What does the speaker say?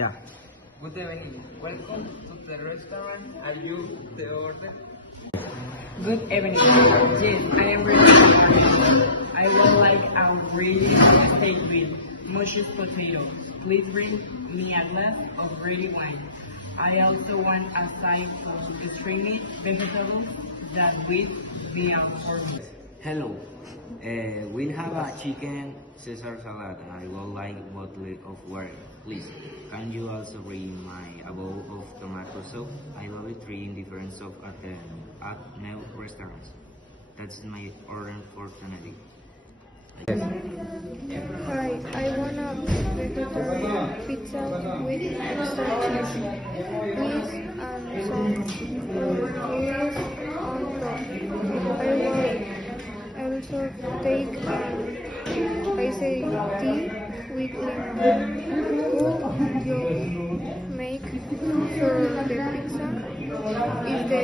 Yeah. Good evening. Welcome to the restaurant. Are you the order? Good evening. Yes, I am ready. I would like a really steak with mushy potatoes. Please bring me a glass of ready wine. I also want a side of stringy vegetables that will be for me. Hello. We'll have a chicken Caesar salad. I would like a bottle of water. Please, can you also bring my a bowl of tomato soup? I love it three different soup at new restaurants. That's my order for tonight. Hi, I want a vegetarian pizza with extra cheese, please, and some lettuce on top. I will also take iced tea with lemon. Who you make for the pizza? Is the